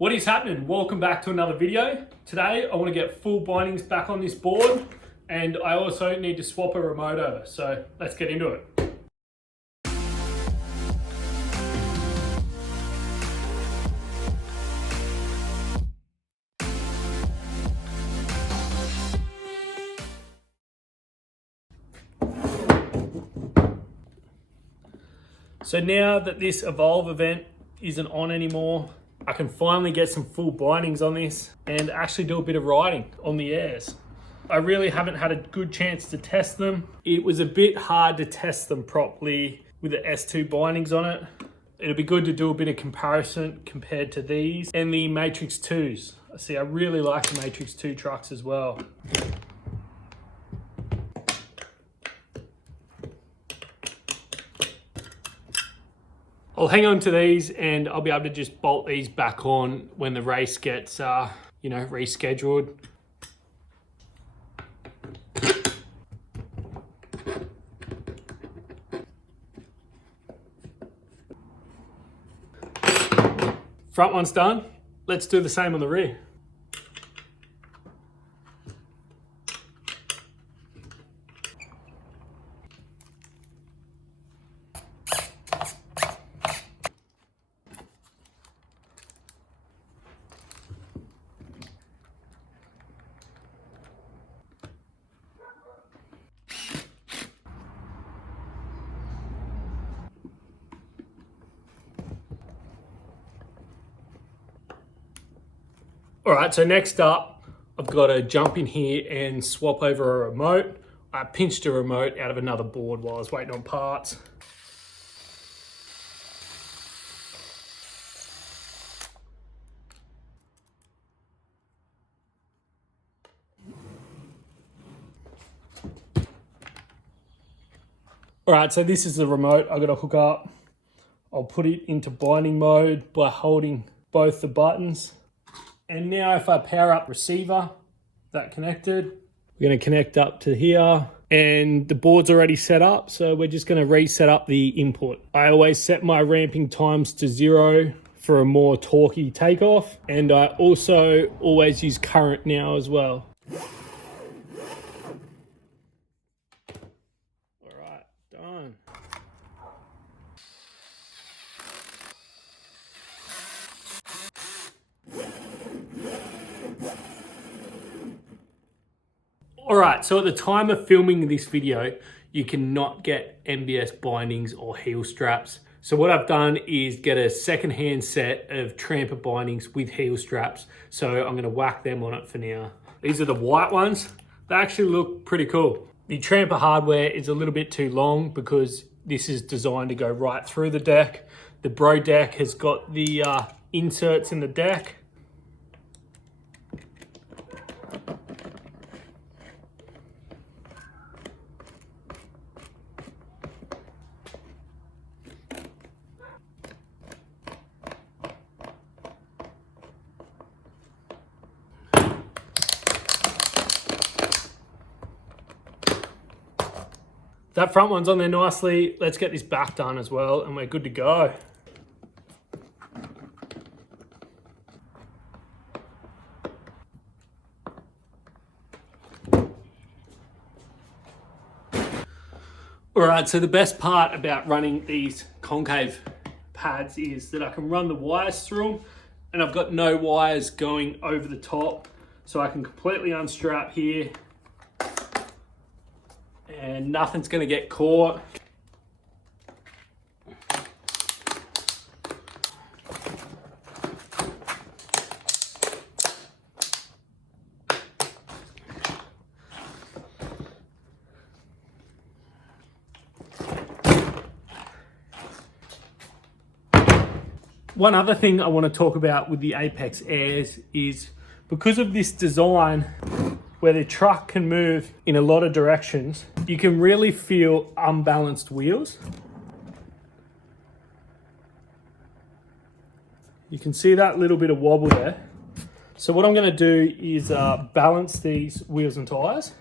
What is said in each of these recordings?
What is happening? Welcome back to another video. Today I want to get full bindings back on this board, and I also need to swap a remote over, so let's get into it. So now that this Evolve event isn't on anymore, I can finally get some full bindings on this and actually do a bit of riding on the airs. I really haven't had a good chance to test them. It was a bit hard to test them properly with the S2 bindings on it. It'll be good to do a bit of comparison compared to these and the Matrix 2s. See, I really like the Matrix 2 trucks as well. I'll hang on to these and I'll be able to just bolt these back on when the race gets, rescheduled. Front one's done. Let's do the same on the rear. All right, so next up, I've got to jump in here and swap over a remote. I pinched a remote out of another board while I was waiting on parts. All right, so this is the remote I've got to hook up. I'll put it into binding mode by holding both the buttons. And now if I power up receiver, that connected, we're going to connect up to here and the board's already set up. So we're just going to reset up the input. I always set my ramping times to 0 for a more torquey takeoff. And I also always use current now as well. All right, done. All right, so at the time of filming this video, you cannot get MBS bindings or heel straps. So what I've done is get a secondhand set of tramper bindings with heel straps. So I'm gonna whack them on it for now. These are the white ones. They actually look pretty cool. The tramper hardware is a little bit too long because this is designed to go right through the deck. The Bro deck has got the inserts in the deck. That front one's on there nicely. Let's get this back done as well and we're good to go. All right, so the best part about running these concave pads is that I can run the wires through them and I've got no wires going over the top. So I can completely unstrap here and nothing's gonna get caught. One other thing I want to talk about with the Apex Airs is because of this design where the truck can move in a lot of directions, you can really feel unbalanced wheels. You can see that little bit of wobble there. So what I'm going to do is balance these wheels and tires.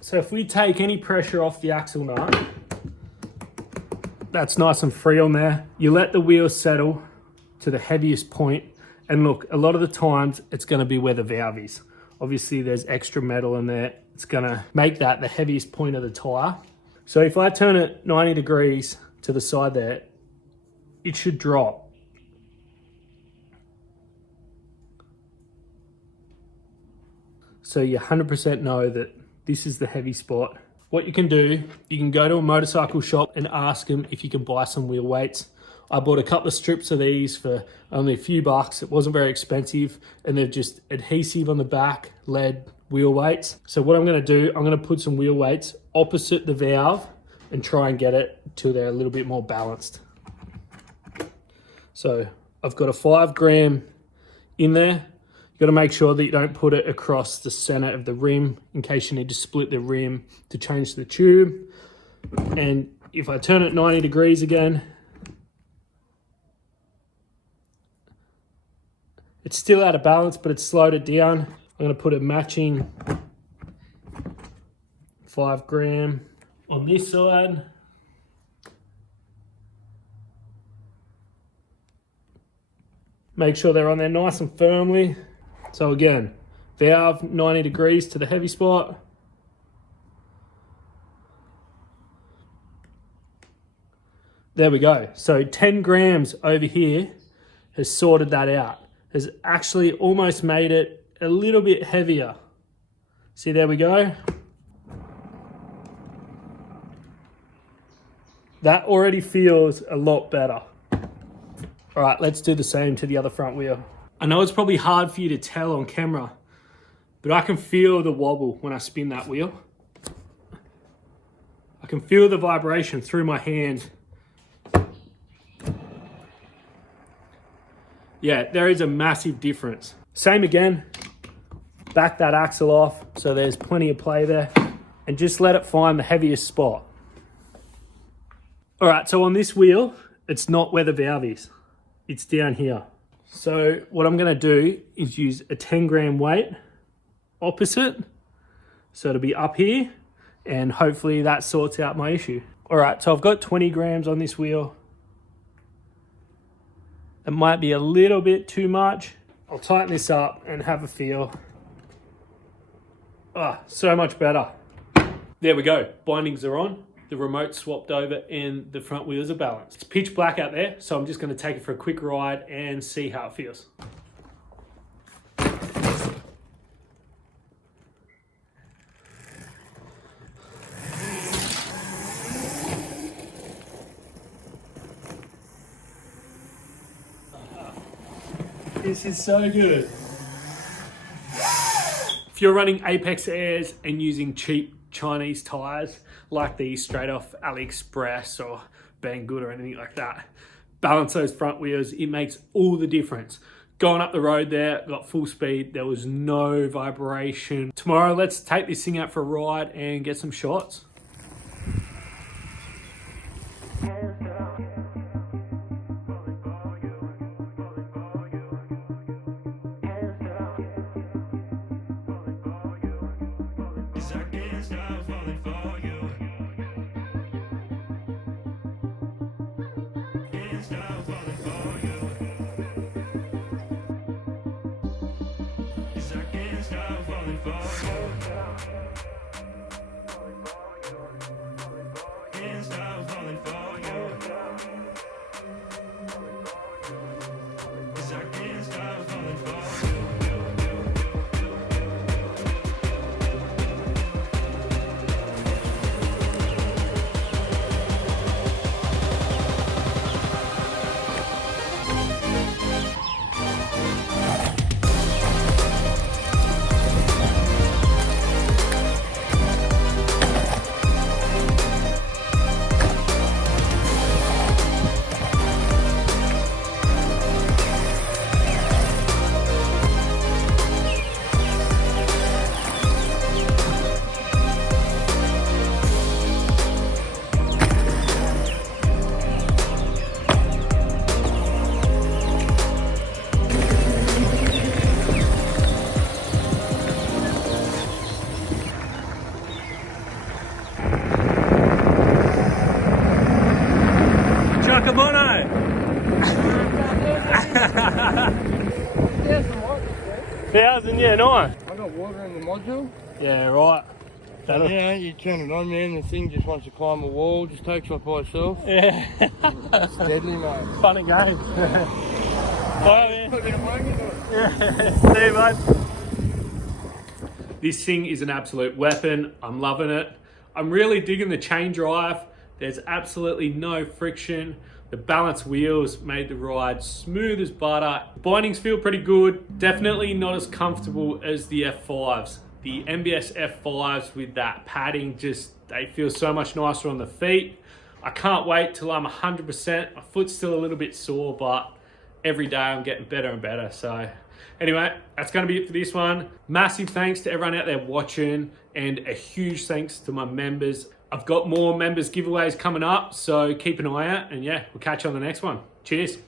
So if we take any pressure off the axle nut, That's nice and free on there. You let the wheel settle to the heaviest point, and look, a lot of the times it's going to be where the valve is. Obviously there's extra metal in there. It's going to make that the heaviest point of the tire. So if I turn it 90 degrees to the side there, it should drop. So you 100% know that this is the heavy spot. What you can do, you can go to a motorcycle shop and ask them if you can buy some wheel weights. I bought a couple of strips of these for only a few bucks. It wasn't very expensive, and they're just adhesive on the back, lead wheel weights. So what I'm gonna do, I'm gonna put some wheel weights opposite the valve and try and get it till they're a little bit more balanced. So I've got a 5 gram in there. You've got to make sure that you don't put it across the center of the rim in case you need to split the rim to change the tube. And if I turn it 90 degrees again, it's still out of balance, but it's slowed it down. I'm going to put a matching 5 gram on this side. Make sure they're on there nice and firmly. So again, valve 90 degrees to the heavy spot. There we go. So 10 grams over here has sorted that out. Has actually almost made it a little bit heavier. See, there we go. That already feels a lot better. All right, let's do the same to the other front wheel. I know it's probably hard for you to tell on camera, but I can feel the wobble when I spin that wheel. I can feel the vibration through my hand. Yeah, there is a massive difference. Same again, back that axle off so there's plenty of play there, and just let it find the heaviest spot. All right, so on this wheel, it's not where the valve is. It's down here. So what I'm gonna do is use a 10 gram weight opposite. So it'll be up here, and hopefully that sorts out my issue. All right, so I've got 20 grams on this wheel. It might be a little bit too much. I'll tighten this up and have a feel. Ah, so much better. There we go, bindings are on. The remote swapped over and the front wheels are balanced. It's pitch black out there, so I'm just gonna take it for a quick ride and see how it feels. This is so good. If you're running Apex Airs and using cheap Chinese tires, like these straight off AliExpress or Banggood or anything like that, balance those front wheels. It makes all the difference. Going up the road there, got full speed, there was no vibration. Tomorrow, let's take this thing out for a ride and get some shots. 1,000, yeah, nice. I got water in the module. Yeah, right. So yeah, you turn it on, man, the thing just wants to climb a wall, just takes off by itself. Yeah. It's deadly, mate. Fun and games. Alright, man. Put a bit of work into it. Yeah. See you, bud. This thing is an absolute weapon. I'm loving it. I'm really digging the chain drive. There's absolutely no friction. The balanced wheels made the ride smooth as butter. Bindings feel pretty good. Definitely not as comfortable as the F5s. The MBS F5s with that padding, they feel so much nicer on the feet. I can't wait till I'm 100%. My foot's still a little bit sore, but every day I'm getting better and better. So anyway, that's gonna be it for this one. Massive thanks to everyone out there watching, and a huge thanks to my members. I've got more members giveaways coming up, so keep an eye out, and yeah, we'll catch you on the next one. Cheers.